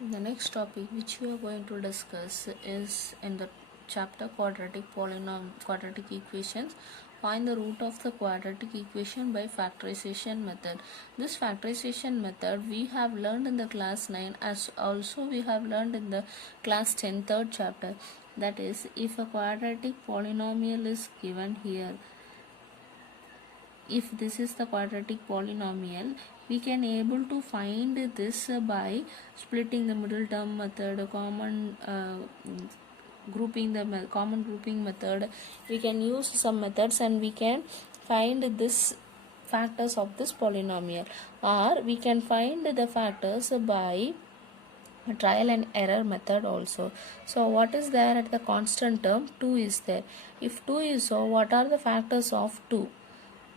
The next topic which we are going to discuss is in the chapter quadratic equations. Find the root of the quadratic equation by factorization method. This factorization method we have learned in the class 9, as also we have learned in the class 10 third chapter. That is, if a quadratic polynomial is given here, if this is the quadratic polynomial, we can able to find this by splitting the middle term method, common grouping method. We can use some methods and we can find this factors of this polynomial, or we can find the factors by trial and error method also. So what is there at the constant term? 2 is there. If 2 is so, what are the factors of 2?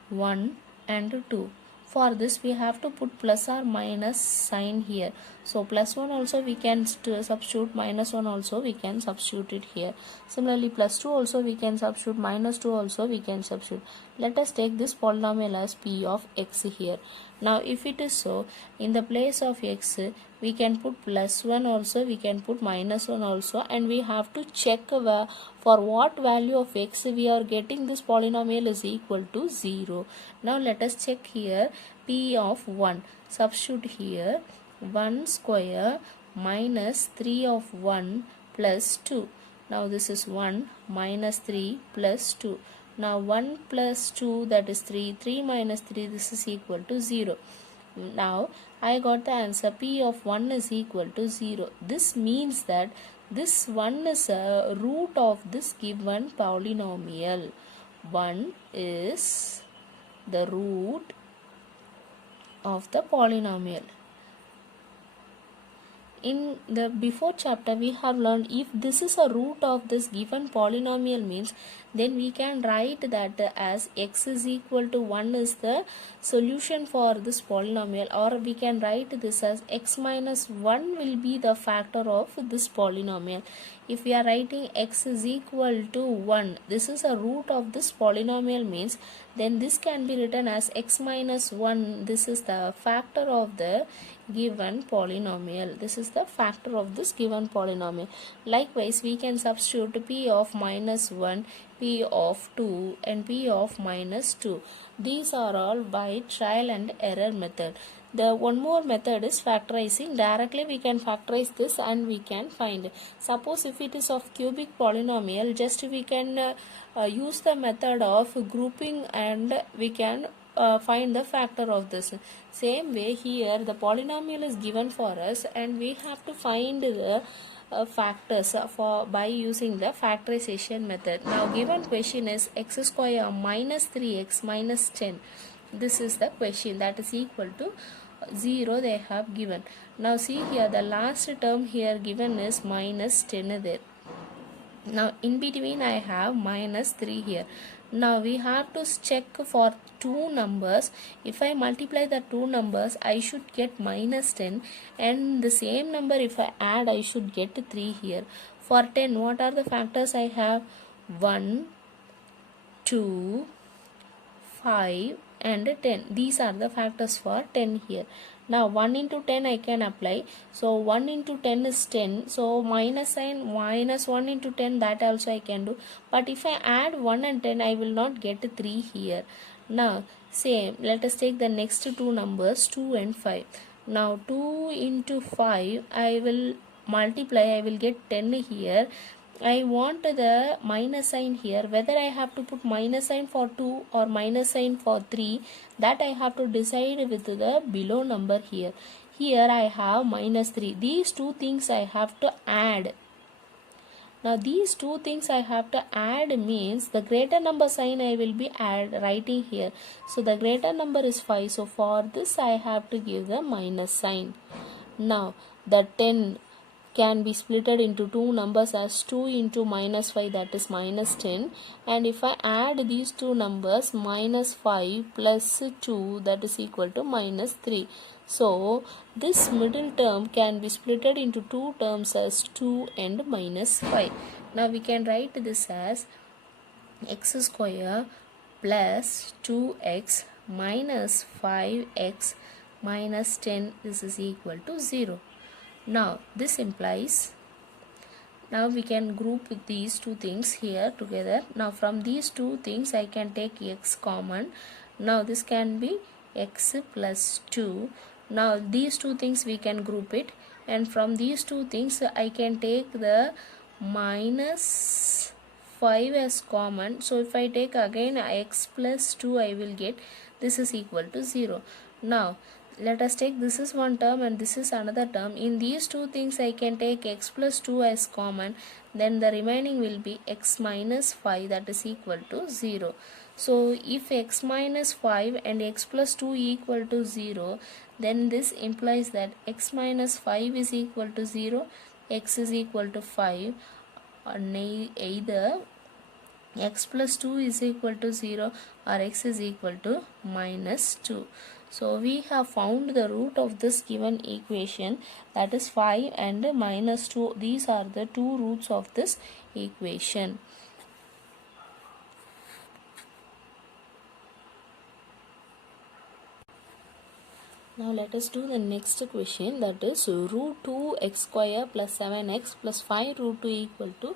1 and 2. For this we have to put plus or minus sign here. So plus 1 also we can substitute, minus 1 also we can substitute it here. Similarly plus 2 also we can substitute, minus 2 also we can substitute. Let us take this polynomial as p of x here. Now if it is so, in the place of x we can put plus 1 also, we can put minus 1 also, and we have to check for what value of x we are getting this polynomial is equal to 0. Now let us check here p of 1. Substitute here 1 square minus 3 of 1 plus 2. Now this is 1 minus 3 plus 2. Now 1 plus 2, that is 3. 3 minus 3, this is equal to 0. Now I got the answer p of 1 is equal to 0. This means that this 1 is a root of this given polynomial. 1 is the root of the polynomial. In the before chapter we have learned, if this is a root of this given polynomial means, then we can write that as x is equal to 1 is the solution for this polynomial, or we can write this as x minus 1 will be the factor of this polynomial. If we are writing x is equal to 1, this is a root of this polynomial means, then this can be written as x minus 1, this is the factor of the given polynomial. This is the factor of this given polynomial. Likewise, we can substitute p of minus 1, p of 2 and p of minus 2. These are all by trial and error method. The one more method is factorizing. Directly we can factorize this and we can find. Suppose if it is of cubic polynomial, just we can use the method of grouping and we can find the factor of this. Same way here the polynomial is given for us and we have to find the factors for by using the factorization method. Now given question is x square minus 3x minus 10. This is the question, that is equal to 0 they have given. Now see here the last term here given is minus 10 there. Now in between I have minus 3 here. Now we have to check for two numbers. If I multiply the two numbers, I should get minus 10, and the same number if I add, I should get 3 here. For 10, what are the factors I have? 1, 2, 5 and 10. These are the factors for 10 here. Now 1 into 10 I can apply. So 1 into 10 is 10. So minus sign, minus 1 into 10, that also I can do. But if I add 1 and 10, I will not get 3 here. Now same, let us take the next two numbers, 2 and 5. Now 2 into 5, I will multiply, I will get 10 here. I want the minus sign here. Whether I have to put minus sign for 2 or minus sign for 3, that I have to decide with the below number here. Here I have minus 3. These two things I have to add. Now these two things I have to add means the greater number sign I will be writing here. So the greater number is 5. So for this I have to give the minus sign. Now the 10 can be splitted into two numbers as 2 into minus 5, that is minus 10, and if I add these two numbers, minus 5 plus 2, that is equal to minus 3. So this middle term can be splitted into two terms as 2 and minus 5. Now we can write this as x square plus 2x minus 5x minus 10, this is equal to 0. Now this implies, now we can group these two things here together. Now from these two things I can take x common. Now this can be x plus 2. Now these two things we can group it, and from these two things I can take the minus 5 as common. So if I take again x plus 2, I will get this is equal to 0. Now let us take this is one term and this is another term. In these two things I can take x plus 2 as common, then the remaining will be x minus 5, that is equal to 0. So if x minus 5 and x plus 2 equal to 0, then this implies that x minus 5 is equal to 0, x is equal to 5, or either x plus 2 is equal to 0 or x is equal to minus 2. So we have found the root of this given equation, that is 5 and minus 2. These are the two roots of this equation. Now let us do the next question, that is root 2x square plus 7x plus 5 root 2 equal to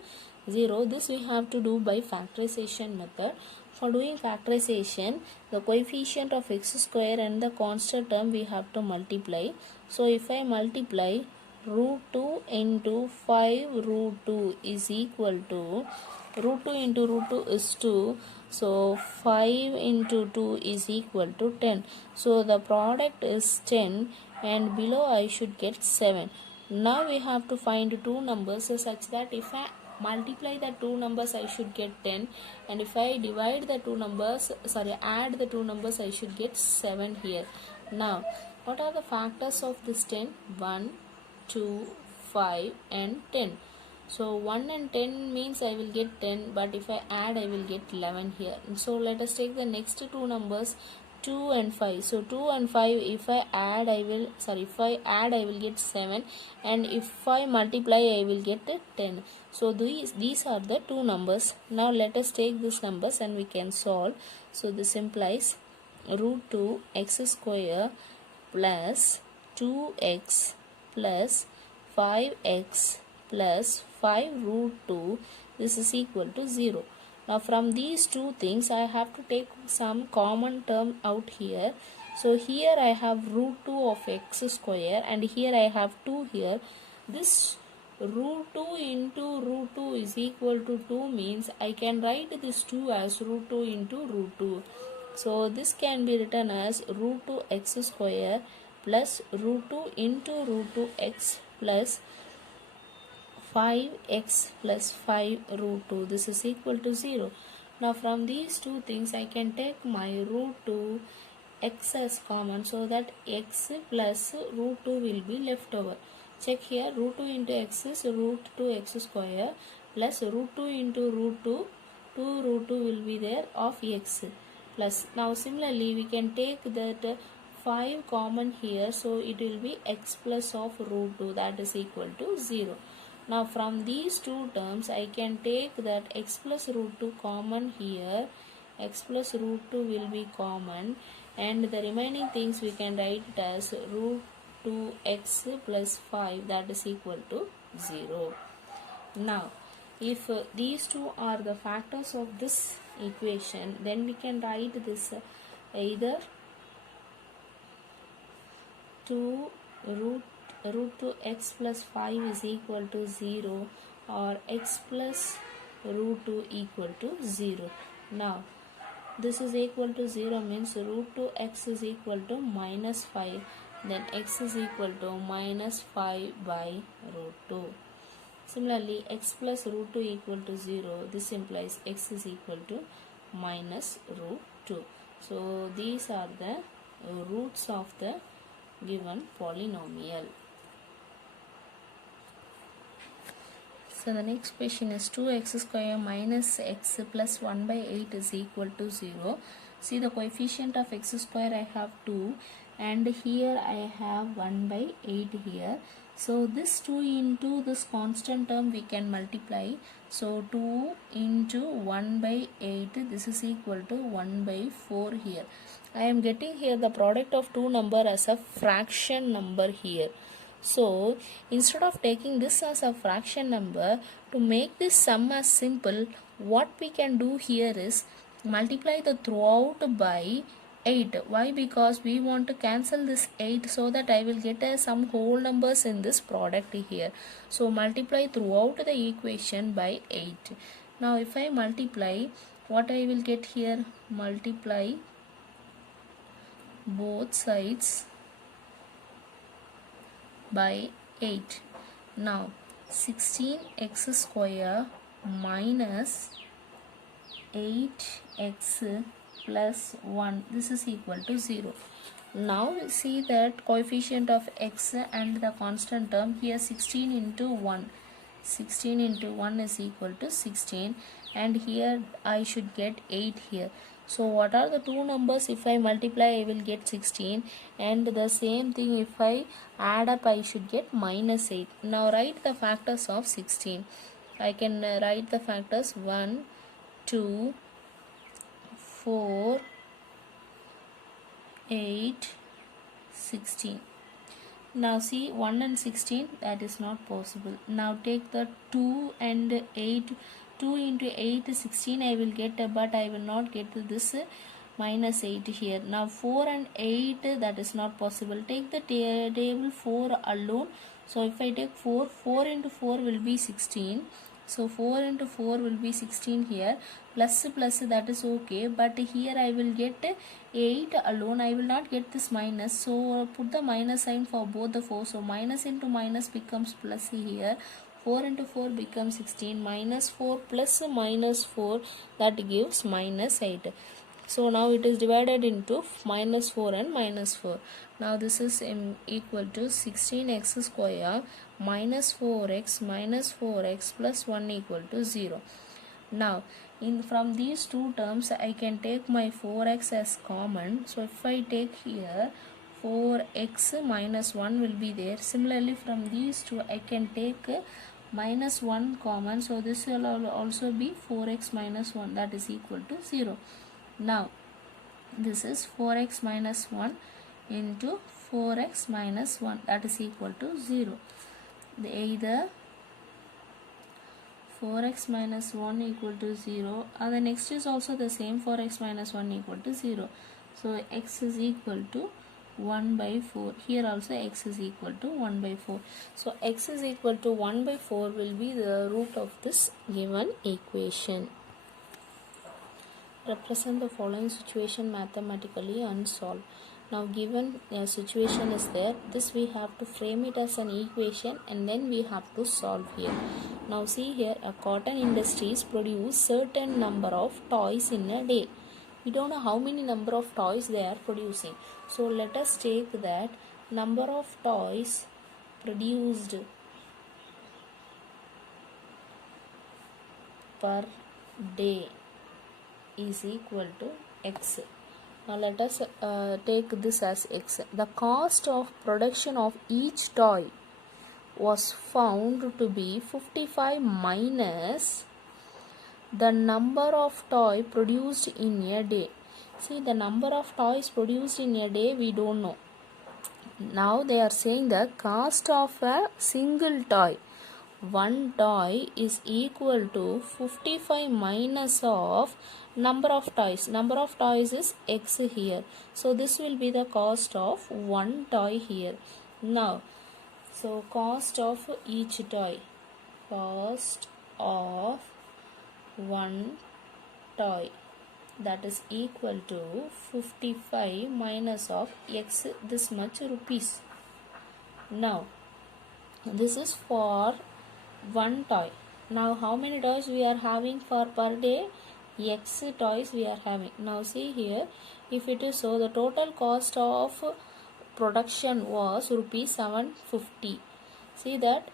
0. This we have to do by factorization method. For doing factorization, the coefficient of x square and the constant term we have to multiply. So if I multiply root 2 into 5 root 2 is equal to root 2 into root 2 is 2. So 5 into 2 is equal to 10. So the product is 10 and below I should get 7. Now we have to find two numbers such that if I multiply the two numbers I should get 10, and if I divide the two numbers, add the two numbers, I should get 7 here. Now what are the factors of this 10? 1, 2, 5 and 10. So 1 and 10 means I will get 10, but if I add I will get 11 here. So let us take the next two numbers, 2 and 5. So 2 and 5, if I add I will get 7, and if I multiply I will get 10. So these are the two numbers. Now let us take these numbers and we can solve. So this implies root 2 x square plus 2x plus 5x plus 5 root 2, this is equal to 0. Now from these two things I have to take some common term out here. So here I have root 2 of x square and here I have 2 here. This root 2 into root 2 is equal to 2 means I can write this 2 as root 2 into root 2. So this can be written as root 2 x square plus root 2 into root 2 x plus 5x plus 5 root 2. This is equal to 0. Now from these two things I can take my root 2 x as common, so that x plus root 2 will be left over. Check here, root 2 into x is root 2 x square plus root 2 into root 2, 2 root 2 will be there of x plus. Now similarly we can take that 5 common here, so it will be x plus of root 2, that is equal to 0. Now from these two terms I can take that x plus root 2 common here, x plus root 2 will be common, and the remaining things we can write it as root 2x plus 5, that is equal to 0. Now if these two are the factors of this equation, then we can write this either 2 root 2 x plus 5 is equal to 0 or x plus root 2 equal to 0. Now this is equal to 0 means root 2 x is equal to minus 5, then x is equal to minus 5 by root 2. Similarly x plus root 2 equal to 0, this implies x is equal to minus root 2. So these are the roots of the given polynomial. So the next question is 2x square minus x plus 1 by 8 is equal to 0. See, the coefficient of x square I have 2 and here I have 1 by 8 here. So this 2 into this constant term we can multiply. So 2 into 1 by 8, this is equal to 1 by 4 here. I am getting here the product of two number as a fraction number here. So instead of taking this as a fraction number, to make this sum as simple, what we can do here is multiply the throughout by 8. Why? Because we want to cancel this 8 so that I will get some whole numbers in this product here. So multiply throughout the equation by 8. Now if I multiply, what I will get here? Multiply both sides by 8. Now 16x square minus 8x plus 1, this is equal to 0. Now we see that coefficient of x and the constant term here 16 into 1. 16 into 1 is equal to 16, and here I should get 8 here. So what are the two numbers? If I multiply, I will get 16, and the same thing if I add up, I should get minus 8. Now write the factors of 16. I can write the factors 1, 2, 4, 8, 16. Now see 1 and 16, that is not possible. Now take the 2 and 8. 2 into 8 is 16 I will get, but I will not get this minus 8 here. Now 4 and 8, that is not possible. Take the table 4 alone. So if I take 4, 4 into 4 will be 16. So 4 into 4 will be 16 here. Plus plus, that is okay, but here I will get 8 alone. I will not get this minus. So put the minus sign for both the 4. So minus into minus becomes plus here. 4 into 4 becomes 16. Minus 4 plus minus 4, that gives minus 8. So now it is divided into minus 4 and minus 4. Now this is equal to 16x square minus 4x plus 1 equal to 0. Now from these two terms I can take my 4x as common. So if I take here 4x minus 1 will be there. Similarly from these two I can take minus 1 common. So this will also be 4x minus 1, that is equal to 0. Now this is 4x minus 1 into 4x minus 1, that is equal to 0. Either 4x minus 1 equal to 0, and the next is also the same, 4x minus 1 equal to 0. So x is equal to 1 by 4. Here also x is equal to 1 by 4. So x is equal to 1 by 4 will be the root of this given equation. Represent the following situation mathematically and solve. Now given a situation is there, this we have to frame it as an equation and then we have to solve here. Now see here, a cotton industries produce certain number of toys in a day. We don't know how many number of toys they are producing. So let us take that number of toys produced per day is equal to x. Now let us take this as x. The cost of production of each toy was found to be 55 minus the number of toy produced in a day. See, the number of toys produced in a day we don't know. Now they are saying the cost of a single toy. One toy is equal to 55 minus of number of toys. Number of toys is x here. So this will be the cost of one toy here. Now, so cost of each toy. Cost of one toy, that is equal to 55 minus of x, this much rupees. Now this is for one toy. Now how many toys we are having for per day? X toys we are having. Now see here, if it is so, the total cost of production was rupees 750. See that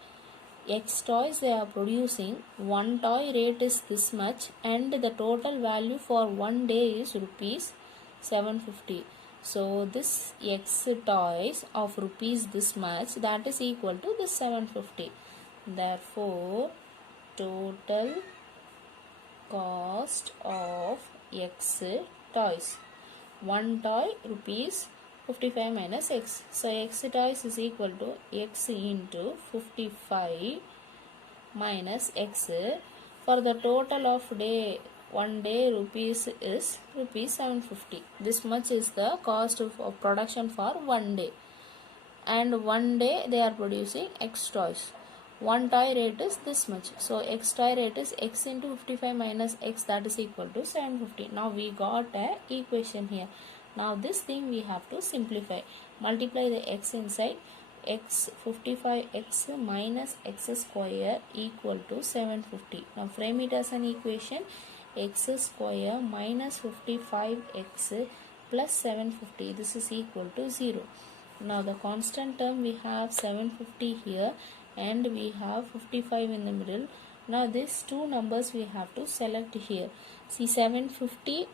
x toys they are producing, one toy rate is this much and the total value for one day is rupees 750. So this x toys of rupees this much, that is equal to this 750. Therefore total cost of x toys, one toy rupees 55 minus x. So x toys is equal to x into 55 minus x. For the total of day, one day rupees is rupees 750. This much is the cost of production for one day. And one day they are producing x toys. One toy rate is this much. So x toy rate is x into 55 minus x, that is equal to 750. Now we got a equation here. Now this thing we have to simplify. Multiply the x inside. X 55x minus x square equal to 750. Now frame it as an equation. X square minus 55x plus 750. This is equal to 0. Now the constant term we have 750 here and we have 55 in the middle. Now these two numbers we have to select here. See 750,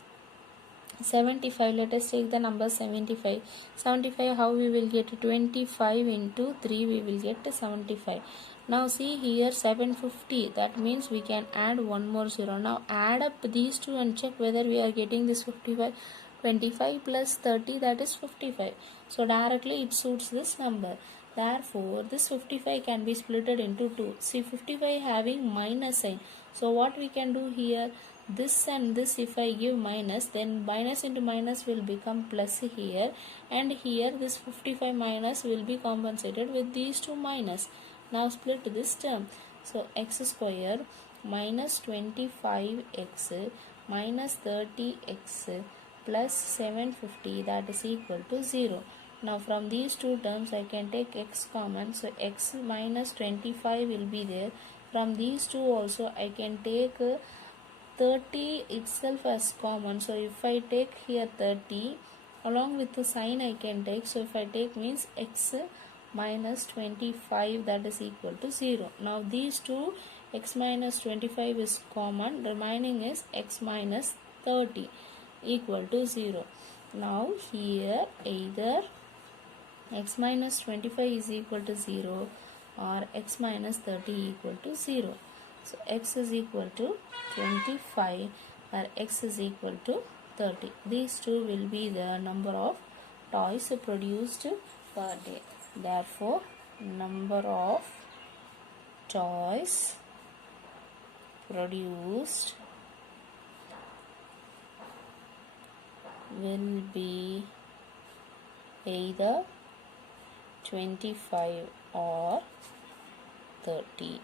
75. Let us take the number 75. 75, how we will get? 25 into 3 we will get 75. Now see here 750, that means we can add one more 0. Now add up these two and check whether we are getting this 55. 25 plus 30, that is 55. So directly it suits this number. Therefore this 55 can be splitted into 2. See 55 having minus sign. So what we can do here? This and this, if I give minus, then minus into minus will become plus here, and here this 55 minus will be compensated with these two minus. Now split this term. So x square minus 25x minus 30x plus 750, that is equal to 0. Now from these two terms I can take x common. So x minus 25 will be there. From these two also I can take 30 itself as common. So if I take here 30 along with the sign I can take. So if I take means x minus 25, that is equal to 0. Now these two, x minus 25 is common, remaining is x minus 30 equal to 0. Now here either x minus 25 is equal to 0 or x minus 30 equal to 0. So x is equal to 25 or x is equal to 30. These two will be the number of toys produced per day. Therefore, number of toys produced will be either 25 or 30.